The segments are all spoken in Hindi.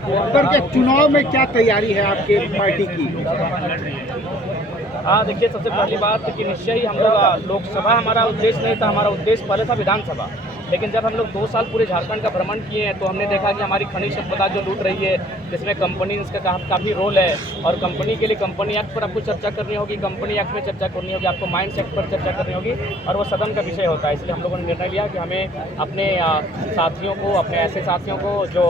अक्टूबर के चुनाव में क्या तैयारी है आपके पार्टी की? हाँ, देखिए, सबसे पहली बात कि निश्चय ही हम लोग लोकसभा हमारा उद्देश्य नहीं था, हमारा उद्देश्य पहले था विधानसभा। लेकिन जब हम लोग 2 साल पूरे झारखंड का भ्रमण किए हैं तो हमने देखा कि हमारी खनिज संपदा जो लूट रही है, जिसमें कंपनीज का काफ़ी रोल है, और कंपनी के लिए कंपनी एक्ट पर आपको चर्चा करनी होगी, कंपनी एक्ट में चर्चा करनी होगी, आपको माइंस एक्ट पर चर्चा करनी होगी, और वो सदन का विषय होता है। इसलिए हम लोगों ने निर्णय लिया कि हमें अपने साथियों को, अपने ऐसे साथियों को जो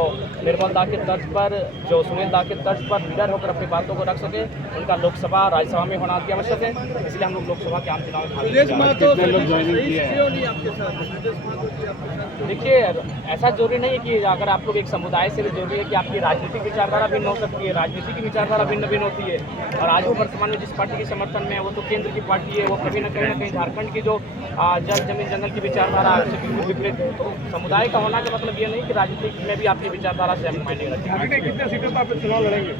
निर्मल दा के तर्ज पर, जो सुनील दा के तर्ज पर लीडर होकर अपनी बातों को रख सके, उनका लोकसभा राज्यसभा में होना अति आवश्यक है। इसलिए हम लोग लोकसभा के आम चुनाव में देखिए, ऐसा जरूरी नहीं है कि अगर आप लोग एक समुदाय से, भी जरूरी है कि आपकी राजनीतिक विचारधारा भिन्न हो सकती है, राजनीति की विचारधारा भिन्न भिन्न होती है। और आज वो वर्तमान में जिस पार्टी के समर्थन में है वो तो केंद्र की पार्टी है, वो कभी ना कहीं झारखंड की जो जल जमीन जंगल की विचारधारा से बिल्कुल विपरीत है। तो समुदाय का होना का मतलब ये नहीं कि राजनीतिक में भी आपकी विचारधारा से हम मायने रखें। कितने सीटों पर आप चुनाव लड़ेंगे?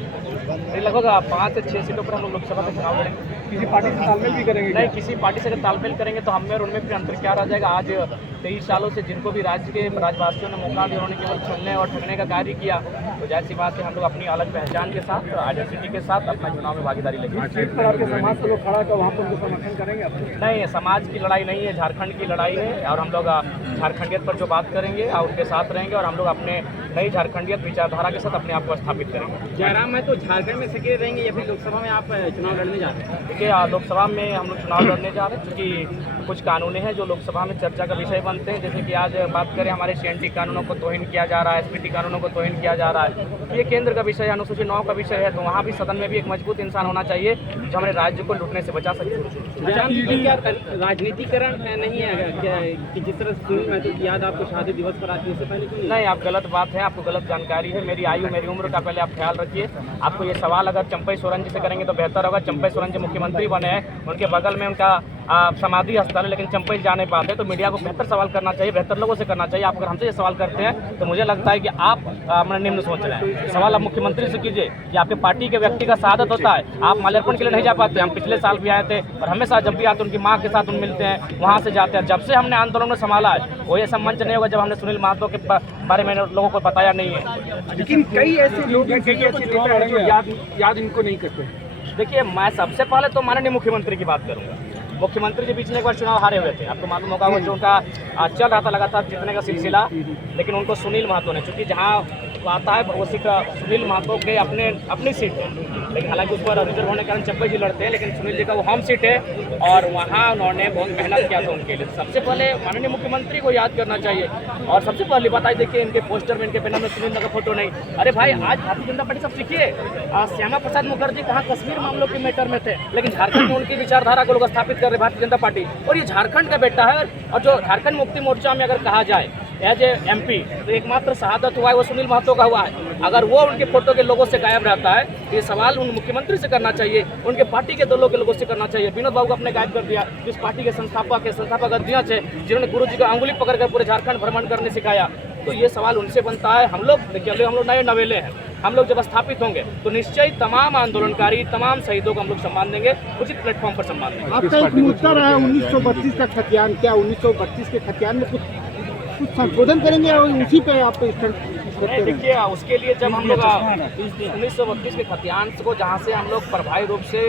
लगभग 5 से 6 सीटों पर हम लोग लोकसभा में चुनाव लड़ेंगे। किसी पार्टी से तालमेल भी करेंगे? नहीं, किसी पार्टी से अगर तालमेल करेंगे तो हमें और उनमें फिर अंतर क्या रह जाएगा। आज 23 सालों से जिनको भी राज्य के राज्यवासियों ने मौका दिया, उन्होंने केवल छलने और ठगने का कार्य किया। तो जाहिर सी बात है, हम लोग अपनी अलग पहचान के साथ, आइडेंटिटी के साथ अपना चुनाव में भागीदारी लेंगे। आपके समाज से लोग खड़ा कर वहाँ पर उनको समर्थन करेंगे? नहीं, समाज की लड़ाई नहीं है, झारखंड की लड़ाई है, और हम लोग झारखंडियत पर जो बात करेंगे और उनके साथ रहेंगे, और हम लोग अपने नई झारखंडियत विचारधारा के साथ अपने आप को स्थापित करेंगे। जयराम है तो झारखंड में सक्रिय रहेंगे या फिर लोकसभा में आप चुनाव लड़ने जा रहे हैं? देखिए, लोकसभा में हम लोग चुनाव लड़ने जा रहे हैं, क्योंकि कुछ कानून हैं जो लोकसभा में चर्चा का विषय बनते हैं। जैसे कि आज बात करें, हमारे CNT कानूनों को तौहीन किया जा रहा है, SPT कानूनों को तौहीन किया जा रहा है। ये केंद्र का विषय है, अनुसूचित 9 का विषय है। तो वहाँ भी सदन में भी एक मजबूत इंसान होना चाहिए जो हमारे राज्य को लूटने से बचा सके। क्या राजनीतिकरण नहीं है कि जिस तरह सुनील महतो की याद आपको शहादत दिवस पर आती है, उससे पहले क्यों नहीं, आप गलत बात है, आपको गलत जानकारी है। मेरी आयु, मेरी उम्र का पहले आप ख्याल रखिए। आपको ये सवाल अगर चंपई सोरेन जी से करेंगे तो बेहतर होगा। चंपई सोरेन जी मुख्यमंत्री बने हैं, उनके बगल में उनका समाधि स्थल है, लेकिन चंपई जा नहीं पाते। तो मीडिया को बेहतर सवाल करना चाहिए, बेहतर लोगों से करना चाहिए। आप अगर हमसे ये सवाल करते हैं तो मुझे लगता है कि आप निम्न सोच रहे हैं। सवाल आप मुख्यमंत्री से कीजिए कि आपके पार्टी के व्यक्ति का शहादत होता है, आप माल्यार्पण के लिए नहीं जा पाते। हम पिछले साल भी आए थे, और हमेशा जब भी आते उनकी माँ के साथ मिलते हैं, वहाँ से जाते हैं। जब से हमने आंदोलन में संभाला है, वो ये सब मंच नहीं होगा जब हमने सुनील महतो के बारे में लोगों को बताया नहीं है। लेकिन कई ऐसे लोग हैं, कई ऐसे नेता हैं जो याद इनको नहीं करते। देखिए, मैं सबसे पहले तो माननीय मुख्यमंत्री की बात करूंगा। मुख्यमंत्री जी पिछले एक बार चुनाव हारे हुए थे, आपको मालूम होगा। वो जो उनका चल रहा था लगातार जीतने का सिलसिला, लेकिन उनको सुनील महतो ने, चूँकि जहाँ आता है वो सीट सुनील महतो के अपनी सीट है, लेकिन हालांकि उस पर रिजर्व होने के कारण चंपई जी लड़ते हैं, लेकिन सुनील जी का वो होम सीट है, और वहाँ उन्होंने बहुत मेहनत किया था उनके लिए। सबसे पहले माननीय मुख्यमंत्री को याद करना चाहिए। और सबसे पहली बात आई, देखिए, इनके पोस्टर में, इनके बैनर में सुनील का फोटो नहीं। अरे भाई, आज भारतीय जनता पार्टी सब सीखिए। श्यामा प्रसाद मुखर्जी कहाँ कश्मीर मामलों के मैटर में थे, लेकिन झारखंड में उनकी विचारधारा को लोग स्थापित कर रहे भारतीय जनता पार्टी, और ये झारखंड का बेटा है। और जो झारखंड मुक्ति मोर्चा में अगर कहा जाए एज ए MP, तो एकमात्र शहादत हुआ है वो सुनील महतो का हुआ है। अगर वो उनके फोटो के लोगों से गायब रहता है तो ये सवाल उन मुख्यमंत्री से करना चाहिए, उनके पार्टी के दलों के लोगों से करना चाहिए। विनोद बाबू को अपने गायब कर दिया, जिस पार्टी के संस्थापक अध्यक्ष है, जिन्होंने गुरु जी का अंगुली पकड़कर पूरे झारखंड भ्रमण करने सिखाया। तो ये सवाल उनसे बनता है। हम लोग देखिए, हम लोग नए नवेले हैं। हम लोग जब स्थापित होंगे तो निश्चय तमाम आंदोलनकारी, तमाम शहीदों को हम लोग सम्मान देंगे, उचित प्लेटफॉर्म पर सम्मान देंगे। आपका एक मुद्दा रहा है 1932 का खतियान। क्या 1932 के खतियान में कुछ संशोधन करेंगे और उसी पे आप देखिए, उसके लिए जब हम लोग 1932 के खतियान को, जहाँ से हम लोग प्रभावी रूप से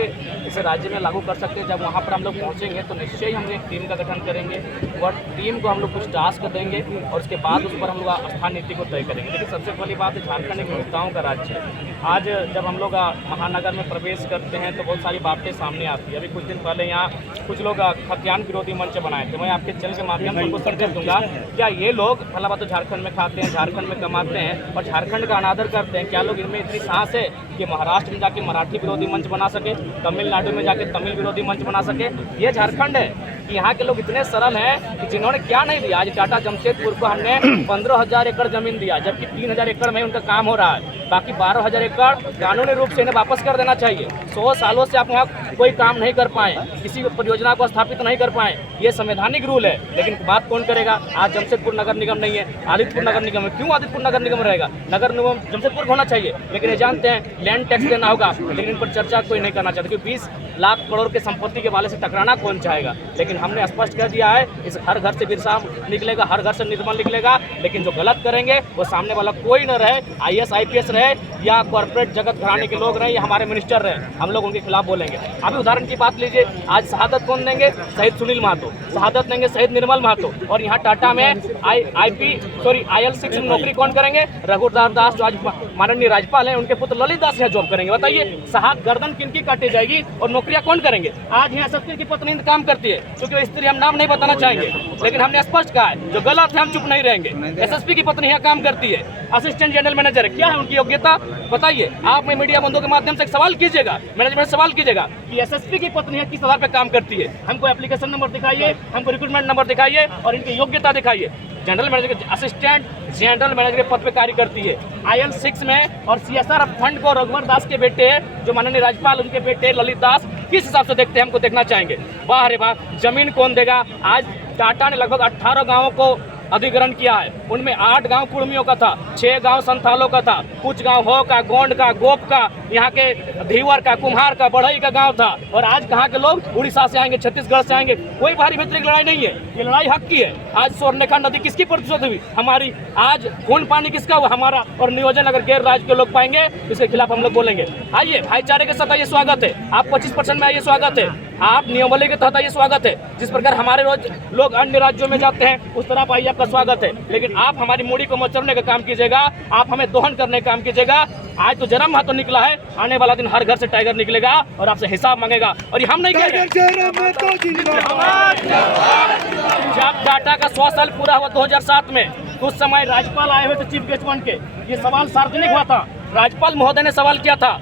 इसे राज्य में लागू कर सकते हैं, जब वहाँ पर हम लोग पहुँचेंगे तो निश्चय ही हम एक टीम का गठन करेंगे, और टीम को हम लोग कुछ टास्क देंगे, और उसके बाद उस पर हम लोग स्थान नीति को तय करेंगे। लेकिन सबसे पहली बात है, झारखंड एक विविधताओं का राज्य है। आज जब हम लोग महानगर में प्रवेश करते हैं तो बहुत सारी बातें सामने आती है। अभी कुछ दिन पहले यहाँ कुछ लोग खतियान विरोधी मंच बनाए थे। मैं आपके चैनल के माध्यम से उनको संकेत दूंगा, क्या ये लोग पहला बात तो झारखंड में खाते हैं, झारखंड में कमाते हैं और झारखंड का अनादर करते हैं? क्या लोग इनमें इतनी साहस है कि महाराष्ट्र में जाके मराठी विरोधी मंच बना सके, तमिलनाडु में जाके तमिल विरोधी मंच बना सके? ये झारखंड है कि यहाँ के लोग इतने सरल हैं कि जिन्होंने क्या नहीं दिया। आज टाटा जमशेदपुर को हमने 15,000 एकड़ जमीन दिया, जबकि 3,000 एकड़ में उनका काम हो रहा है। बाकी 12,000 एकड़ कानूनी रूप से इन्हें वापस कर देना चाहिए। 100 सालों से आप वहाँ कोई काम नहीं कर पाए, किसी परियोजना को स्थापित नहीं कर पाए, ये संवैधानिक रूल है। लेकिन बात कौन करेगा? आज जमशेदपुर नगर निगम नहीं है, आदित्यपुर नगर निगम है। क्यों आदित्यपुर नगर निगम रहेगा? नगर निगम जमशेदपुर होना चाहिए। लेकिन ये जानते हैं लैंड टैक्स देना होगा, लेकिन इन पर चर्चा कोई नहीं करना चाहता, क्योंकि 20 लाख करोड़ के संपत्ति के वाले से टकराना कौन चाहेगा। लेकिन लेकिन हमने स्पष्ट कर दिया है, इस हर घर से बिरसा निकलेगा, हर घर से निर्मल निकलेगा, लेकिन जो गलत करेंगे वो सामने वाला कोई न रहे, IAS IPS रहे या कॉर्पोरेट जगत घराने के लोग रहे या हमारे मिनिस्टर रहे, हम लोग उनके खिलाफ बोलेंगे। अभी उदाहरण की बात लीजिए, आज शहादत कौन देंगे? शहीद सुनील महतो, शहादत देंगे शहीद निर्मल महतो, और यहाँ टाटा में IL6 में नौकरी कौन करेंगे? रघुनाथ दास, जो आज माननीय राज्यपाल हैं, उनके पुत्र ललित दास यहाँ जॉब करेंगे। बताइए, शहादत गर्दन किनकी काटी जाएगी और नौकरियां कौन करेंगे? आज यहाँ SSP की पत्नी काम करती है, क्योंकि वो स्त्री हम नाम नहीं बताना चाहेंगे, लेकिन हमने स्पष्ट कहा है जो गलत है हम चुप नहीं रहेंगे। SSP की पत्नी यहाँ काम करती है, असिस्टेंट जनरल मैनेजर है, क्या है उनकी योग्यता? बताइए। आप में मीडिया बंधुओं के माध्यम से एक सवाल कीजिएगा, मैनेजमेंट सवाल कीजिएगा कि SSP की पत्नी है किस आधार पर काम करती है, हमको एप्लीकेशन नंबर दिखाइए, हमको रिक्रूटमेंट नंबर दिखाइए और इनकी योग्यता दिखाइए। जनरल मैनेजर के असिस्टेंट जनरल मैनेजर के पद पे कार्य करती है IL6 में, और CSR फंड को रघुवर दास के बेटे जो माननीय राज्यपाल उनके बेटे ललित दास किस हिसाब से देखते हैं, हमको देखना चाहेंगे। वाह रे वाह, जमीन कौन देगा? आज टाटा ने लगभग 18 गाँवों को अधिग्रहण किया है, उनमें 8 गांव कुर्मियों का था, 6 गांव संथालों का था, कुछ गांव हो का, गोंड का, गोप का, यहाँ के धीवर का, कुम्हार का, बढ़ई का गांव था। और आज कहाँ के लोग उड़ीसा से आएंगे, छत्तीसगढ़ से आएंगे। कोई भारी भीतरी की लड़ाई नहीं है, ये लड़ाई हक की है। आज स्वर्णरेखा नदी किसकी प्रतिशत हुई? हमारी। आज खून पानी किसका हुआ? हमारा। और नियोजन अगर गैर राज्य के लोग पाएंगे इसके खिलाफ हम लोग बोलेंगे। आइए, भाईचारे के साथ आइए, स्वागत है। आप 25% में आइए, स्वागत है। आप नियमावली के तहत आइए, स्वागत है। जिस प्रकार हमारे रोज लोग अन्य राज्यों में जाते हैं उस तरह आइए, आपका स्वागत है। लेकिन आप हमारी मूड़ी को मचलने का काम कीजिएगा, आप हमें दोहन करने का काम कीजिएगा। आज तो जन्म हाथों निकला है, आने वाला दिन हर घर से टाइगर निकलेगा और आपसे हिसाब मांगेगा। और ये हम नहीं कह रहे। जब टाटा का 100 साल पूरा हुआ 2007 में, तो उस समय राज्यपाल आए हुए थे चीफ गेस्ट बन के, ये सवाल सार्वजनिक हुआ था। राज्यपाल महोदय ने सवाल किया था,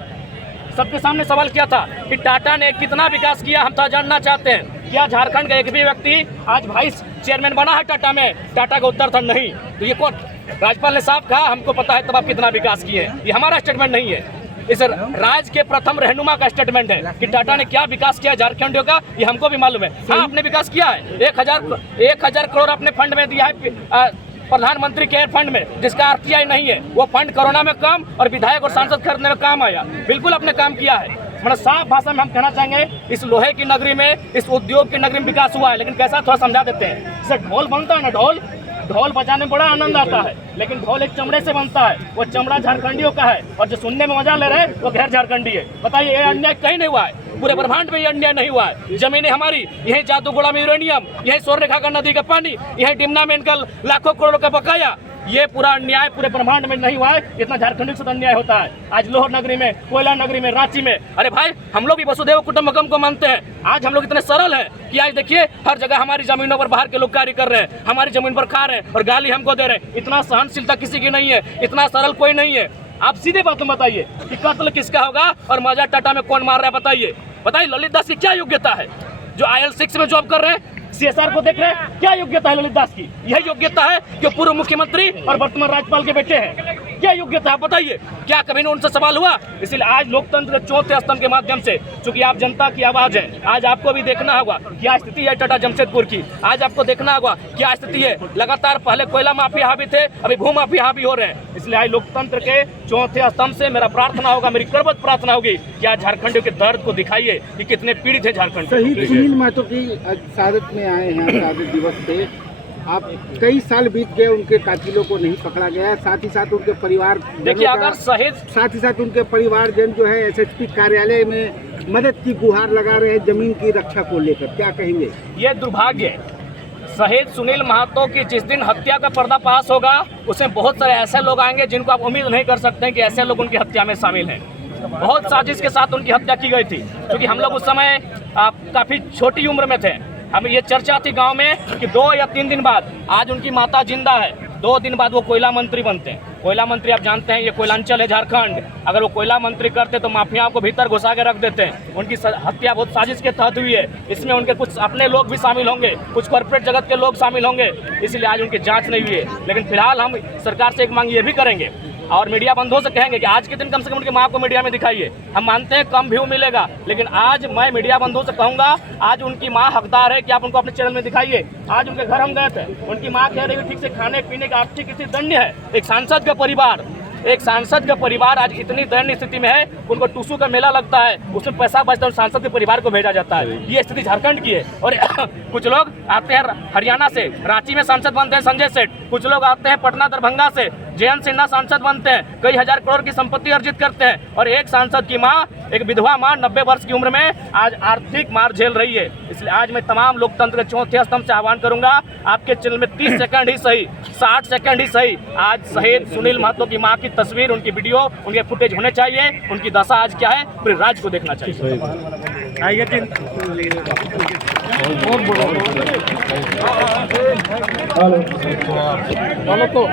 सबके सामने सवाल किया था कि टाटा ने कितना विकास किया, हम तो जानना चाहते हैं। क्या झारखंड का एक भी व्यक्ति आज वाइस चेयरमैन बना है टाटा में? टाटा का उत्तर था नहीं। तो ये कौन? राज्यपाल ने साफ कहा, हमको पता है तब आप कितना विकास किए। ये हमारा स्टेटमेंट नहीं है, इस राज्य के प्रथम रहनुमा का स्टेटमेंट है कि टाटा ने क्या विकास किया झारखंड का, ये हमको भी मालूम है। हाँ, आपने विकास किया है, 1000 करोड़ अपने फंड में दिया है प्रधानमंत्री केयर फंड में, जिसका RTI नहीं है। वो फंड कोरोना में कम और विधायक और सांसद खरीदने में काम आया। बिल्कुल आपने काम किया है। मतलब साफ भाषा में हम कहना चाहेंगे, इस लोहे की नगरी में, इस उद्योग की नगरी में विकास हुआ है। लेकिन कैसा, थोड़ा समझा देते हैं। जैसे ढोल बनता है ना, ढोल बजाने में बड़ा आनंद आता है, लेकिन ढोल एक चमड़े से बनता है, वो चमड़ा झारखंडियों का है, और जो सुनने में मजा ले रहे हैं वो गैर झारखंडी है। बताइए, ये अन्याय कहीं नहीं हुआ है, पूरे ब्रह्मांड में ये अन्याय नहीं हुआ है। जमीनें हमारी, यही जादूगोड़ा में यूरेनियम, यही स्वर्णरेखा का नदी का पानी, यही डिमना में इनका लाखों करोड़ों का बकाया, ये पूरा अन्याय पूरे ब्रह्मांड में नहीं हुआ है। इतना झारखंड से अन्याय होता है आज लोहर नगरी में, कोयला नगरी में, रांची में। अरे भाई, हम लोग भी वसुधैव कुटुंबकम को मानते हैं। आज हम लोग इतने सरल हैं कि आज देखिए हर जगह हमारी जमीनों पर बाहर के लोग कार्य कर रहे हैं, हमारी जमीन पर खा रहे हैं और गाली हमको दे रहे हैं। इतना सहनशीलता किसी की नहीं है, इतना सरल कोई नहीं है। आप सीधे बात में बताइए कि कत्ल किसका होगा और मजा टाटा में कौन मार रहा है? बताइए ललित दास की क्या योग्यता है? जो IL6 में जॉब कर रहे हैं, CSR को देख रहे हैं, क्या योग्यता है ललित दास की? यही योग्यता है कि पूर्व मुख्यमंत्री और वर्तमान राज्यपाल के बेटे हैं। क्या योग्यता है बताइए? क्या कभी उनसे सवाल हुआ? इसलिए आज लोकतंत्र के चौथे स्तंभ के माध्यम से, चूंकि आप जनता की आवाज है, आज आपको भी देखना होगा क्या स्थिति है टाटा जमशेदपुर की। आज आपको देखना होगा क्या स्थिति है। लगातार पहले कोयला माफिया हावी थे, अभी भू माफिया हावी हो रहे हैं। इसलिए आज लोकतंत्र के चौथे स्तंभ से मेरा प्रार्थना होगा, मेरी करबद्ध प्रार्थना होगी कि आज झारखंडियों के दर्द को दिखाइए कि कितने पीड़ित है झारखंड। शहीद सुनील महतो की शहादत में आए हैं, शहादत दिवस पे आप कई साल बीत गए, उनके कातिलों को नहीं पकड़ा गया, साथ ही साथ उनके परिवार, देखिए अगर शहीद, साथ ही साथ उनके परिवारजन जो है SSP कार्यालय में मदद की गुहार लगा रहे हैं जमीन की रक्षा को लेकर, क्या कहेंगे? ये दुर्भाग्य है। शहीद सुनील महतो की जिस दिन हत्या का पर्दाफाश होगा, उसमें बहुत सारे ऐसे लोग आएंगे जिनको आप उम्मीद नहीं कर सकते हैं कि ऐसे लोग उनकी हत्या में शामिल हैं। बहुत साजिश के साथ उनकी हत्या की गई थी, क्योंकि हम लोग उस समय काफ़ी छोटी उम्र में थे। हमें ये चर्चा थी गांव में कि 2 या 3 दिन बाद, आज उनकी माता जिंदा है, 2 दिन बाद वो कोयला मंत्री बनते हैं। कोयला मंत्री आप जानते हैं, ये कोयलांचल है झारखंड। अगर वो कोयला मंत्री करते तो माफियाओं को भीतर घुसा के रख देते हैं। उनकी हत्या बहुत साजिश के तहत हुई है। इसमें उनके कुछ अपने लोग भी शामिल होंगे, कुछ कॉर्पोरेट जगत के लोग शामिल होंगे, इसलिए आज उनकी जांच नहीं हुई है। लेकिन फिलहाल हम सरकार से एक मांग ये भी करेंगे और मीडिया बंधुओं से कहेंगे कि आज के दिन कम से कम उनकी माँ को मीडिया में दिखाइए। हम मानते हैं कम व्यू मिलेगा, लेकिन आज मैं मीडिया बंधुओं से कहूँगा, आज उनकी माँ हकदार है कि आप उनको अपने चैनल में दिखाइए। आज उनके घर हम गए थे, उनकी माँ कह रही है ठीक से खाने पीने का आर्थिक स्थिति दंड है। एक सांसद का परिवार एक सांसद का परिवार आज इतनी दयनीय स्थिति में है, उनको टूसू का मेला लगता है, उसमें पैसा बचता है और सांसद के परिवार को भेजा जाता है। ये स्थिति झारखंड की है। और कुछ लोग आते हैं हरियाणा से, रांची में सांसद बनते हैं संजय सेठ, कुछ लोग आते हैं पटना दरभंगा से, जयंत सिन्हा सांसद बनते हैं, कई हजार करोड़ की संपत्ति अर्जित करते हैं, और एक सांसद की माँ, एक विधवा माँ 90 वर्ष की उम्र में आज आर्थिक मार झेल रही है। इसलिए आज मैं तमाम लोकतंत्र के चौथे स्तंभ से आह्वान करूंगा, आपके चैनल में 30 सेकंड ही सही, 60 सेकंड ही सही, आज शहीद सुनील महतो की माँ की तस्वीर, उनकी वीडियो, उनके फुटेज होने चाहिए। उनकी दशा आज क्या है पूरे राज्य को देखना चाहिए। हेलो तो